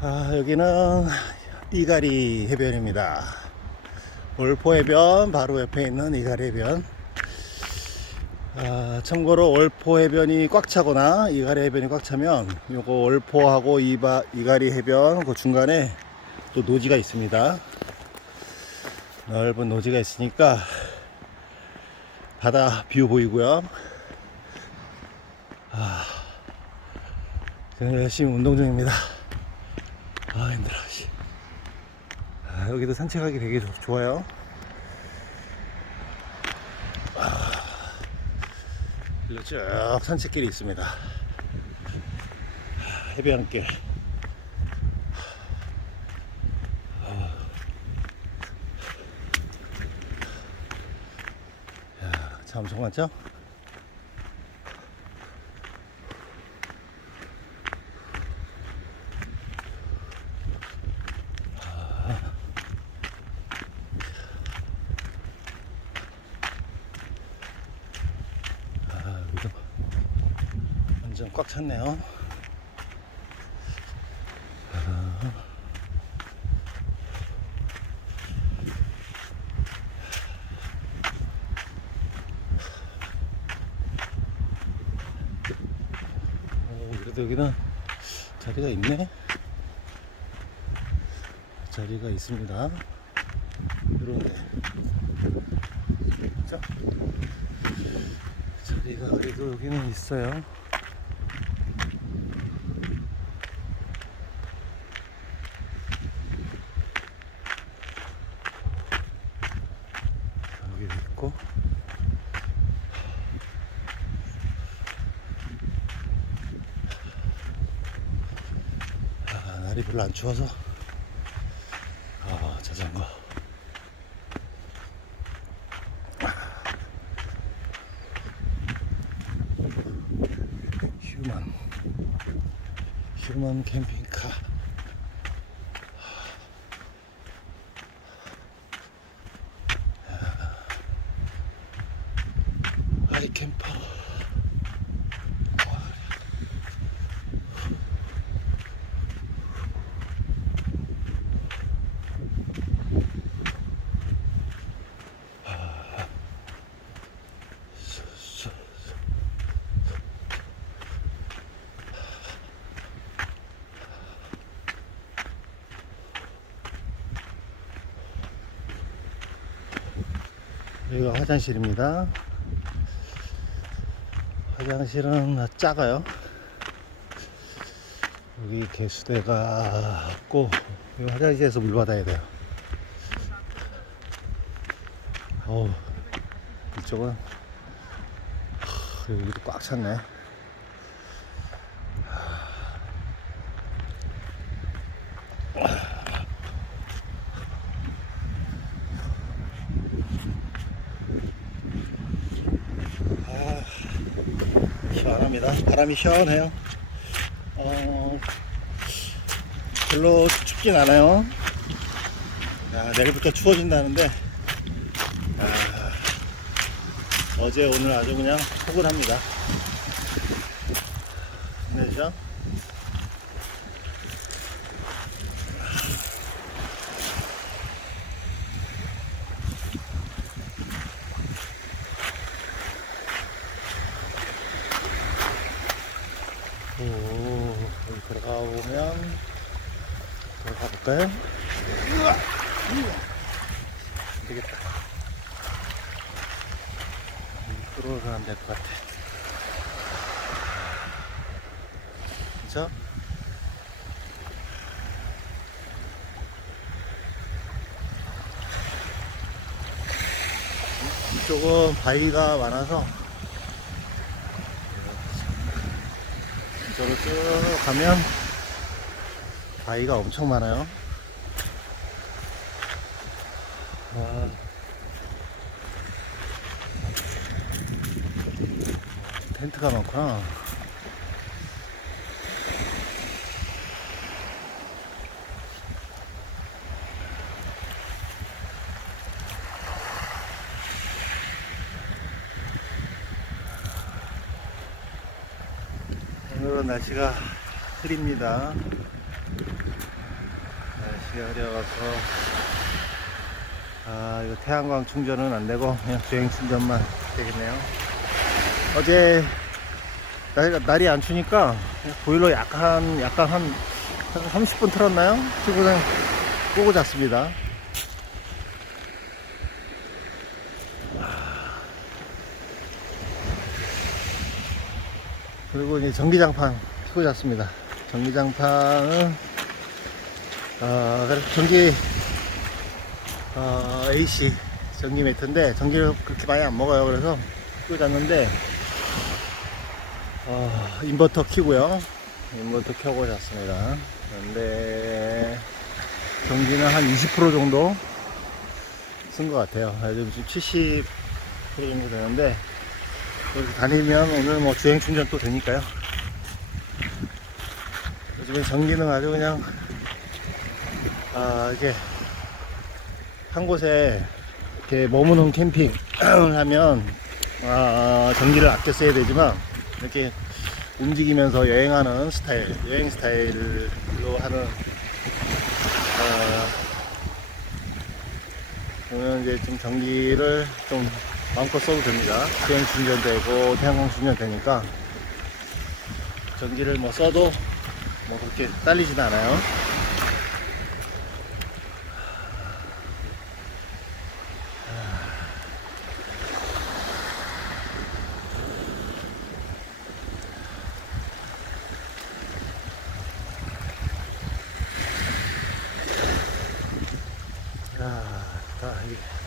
아, 여기는 이가리 해변입니다. 월포 해변 바로 옆에 있는 이가리 해변. 아, 참고로 월포 해변이 꽉 차거나 이가리 해변이 꽉 차면 요거 월포하고 이바, 이가리 해변 그 중간에 또 노지가 있습니다. 넓은 노지가 있으니까 바다 뷰 보이고요. 아, 지금 열심히 운동 중입니다. 아 힘들어 씨. 아, 여기도 산책하기 되게 좋- 좋아요 아, 일로 쭉 산책길이 있습니다 아, 해변길 아. 야, 참 엄청 많죠? 아, 여기도 완전 꽉 찼네요. 오, 그래도 여기는 자리가 있네. 자리가 있습니다. 이런데. 자리가 그래도 여기는 있어요. 여기도 있고. 아, 날이 별로 안 추워서. 아, 자전거. 휴먼 휴먼 캠핑카 아이 캠퍼 여기가 화장실입니다. 화장실은 작아요. 여기 개수대가 있고, 이 화장실에서 물 받아야 돼요. 어우, 이쪽은, 하, 여기도 꽉 찼네. 시원합니다. 바람이 시원해요. 어, 별로 춥진 않아요. 야, 내일부터 추워진다는데, 아, 어제 오늘 아주 그냥 포근합니다. 힘내죠? 오, 여기 들어가 보면 들어가 볼까요? 안 되겠다. 여기 들어가면 될 것 같아. 그죠? 이쪽은 바위가 많아서 이쪽으로 쭉 가면 바위가 엄청 많아요. 아. 텐트가 많구나. 오늘은 날씨가 흐립니다. 기다려가서 아 이거 태양광 충전은 안 되고 그냥 주행 충전만 되겠네요. 어제 날이, 날이 안 추니까 보일러 약간 약간 한, 한 30분 틀었나요? 그냥 끄고 잤습니다. 그리고 이제 전기장판 켜고 잤습니다. 전기장판은 아, 그래서 전기 어, AC 전기 매트인데 전기를 그렇게 많이 안 먹어요. 그래서 끄고 잤는데 어, 인버터 키고요. 인버터 켜고 잤습니다. 그런데 전기는 한 20% 정도 쓴 것 같아요. 요즘 지금 70% 정도 되는데 이렇게 다니면 오늘 뭐 주행 충전 또 되니까요. 요즘에 전기는 아주 그냥 아 이게 한 곳에 이렇게 머무는 캠핑을 하면 아, 전기를 아껴 써야 되지만 이렇게 움직이면서 여행하는 스타일, 여행 스타일로 하는 아, 그러면 이제 좀 전기를 좀 마음껏 써도 됩니다. 비행 충전되고 태양광 충전되니까 전기를 뭐 써도 뭐 그렇게 딸리진 않아요. 야, 다 이게.